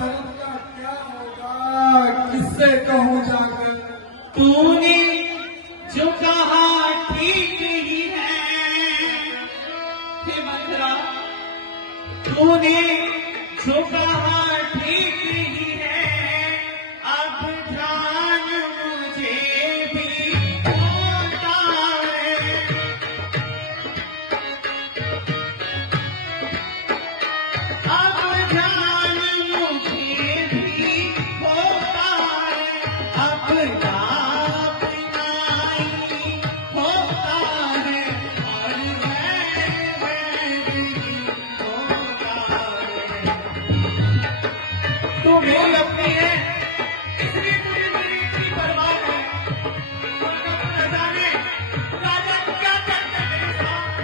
धर्म का क्या होगा, किससे कहूँ जाकर। तूने जो कहा ठीक ही है, हे मंत्रा, तूने जो कहा ठीक ही है। अब ध्यान मुझे भी होता है, अब ध्यान मुझे भी होता है। अपना अपना ही होता है, और वैर भी होता है। तू मेरी अपनी है, इसलिए तुझे मेरी इतनी परवाह है। वरना तू न जाने राजा क्या करते मेरे साथ।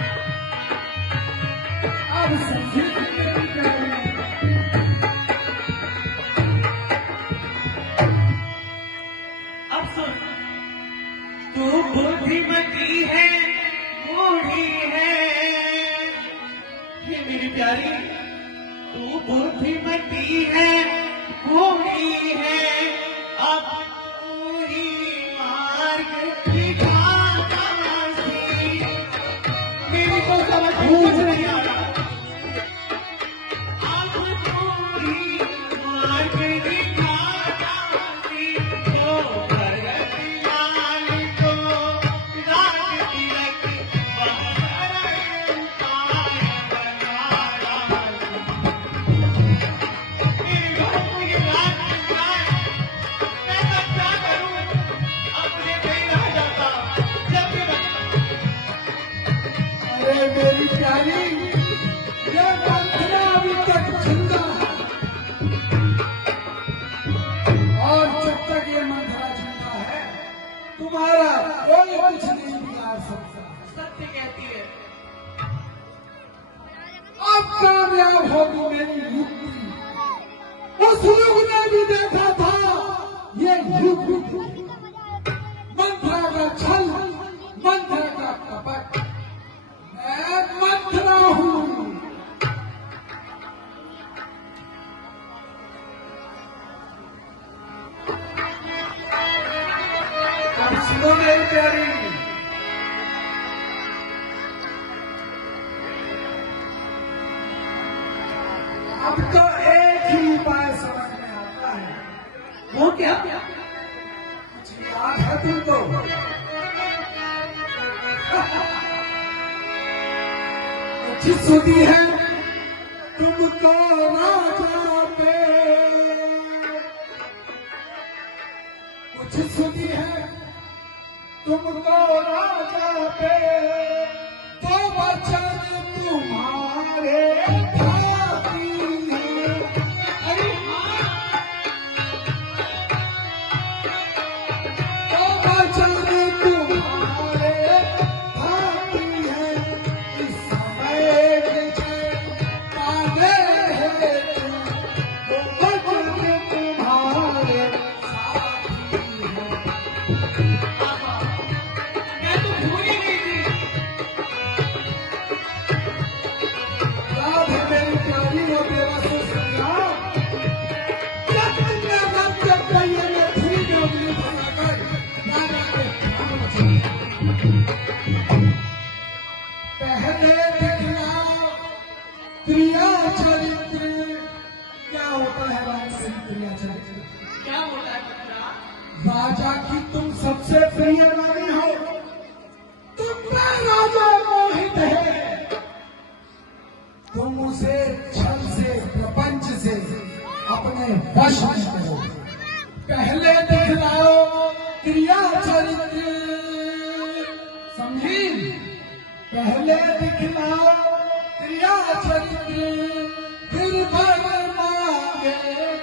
अब समझे मेरी प्यारी। अब सुन, तू बुद्धिमती है, बूढ़ी है, ये मेरी प्यारी। तू बुद्धिमती है, बूढ़ी है, अब तू ही मार्ग दिखाता सी। मेरी तो समझ में कुछ नहीं आ रहा। अब तू ही मार्ग दिखाता सी। ओ भरत लाल को राज तिलक बहार उपाय बना डाली। मेरी बहू को ये राज मिल जाए, मैं तब क्या करूं? अपने पे ही रह जाता जब भी बचता। अरे मेरी प्यारी, ये मंथरा अभी तक जिंदा है, और जब तक ये मंथरा जिंदा है, तुम्हारा कोई कुछ नहीं बिगाड़ सकता। सत्य कहती है। अब कामयाब होगी मेरी युक्ति। उस युग ने भी देखा था ये युग, मंथरा का छल, मंथरा का कपट। मैं मंथरा हूँ। अब सुनो मेरी प्यारी, अब तो एक ही उपाय समझ में आता है। वो क्या? कुछ याद है तुमको? जिस होती है तुमको राजा पे, कुछ सुधी है तुमको राजा पे, तो वचन तुम्हारे भाती है। अरे हाँ, तो वचन तुम्हारे भाती है। इस समय विजय पाने हेतु वो वचन तुम्हारे साथी है। मैं तो भूल ही गई थी। याद है मेरी प्यारी वो तेरा सुसंगा, जब तुमने रंग के पहिए में धुरी में उंगली फंसाकर राजा के प्राण बचाए। पहले दिखलाओ प्रिया चरित्र। क्या होता है राजसी प्रिया चरित्र? क्या होता है मंत्रा? राजा की तुम सबसे प्रिय रानी हो, तुम पे राजा मोहित है। तुम उसे छल से, प्रपंच से अपने वश में करो। पहले दिखलाओ क्रिया चरित्र, समझी? पहले दिखलाओ क्रिया चरित्र, फिर वर मांगे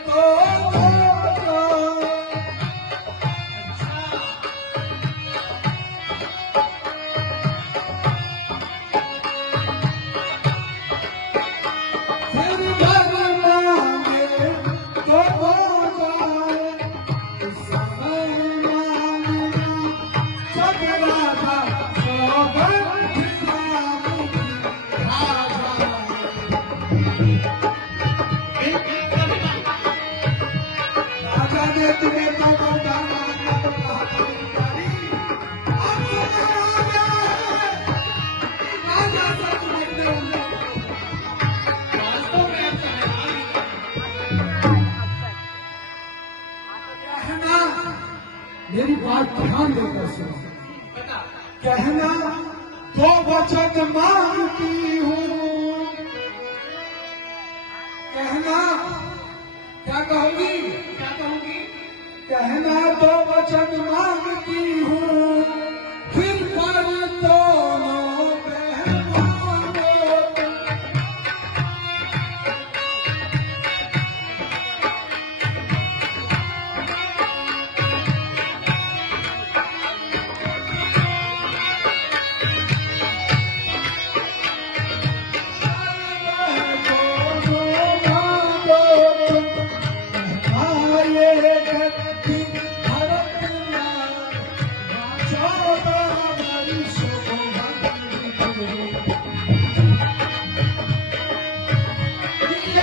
तो दो। फिर वर मांगे तो हो जाए। इस समय मांगना सब राजा सौगंध राम की राजा। मैंने तुम्हें तो बता मांगा तो कहा था मेरी प्यारी, अब समय आ गया है कि राजा से तुम अपने उल्लू वास्तव में अब समय आ गया। कहना, मेरी बात ध्यान देकर सुनो, बता। कहना दो वचन मांगती हूँ, कहना क्या कहोगी? क्या कहूंगी? कहना दो वचन मांगती हूँ,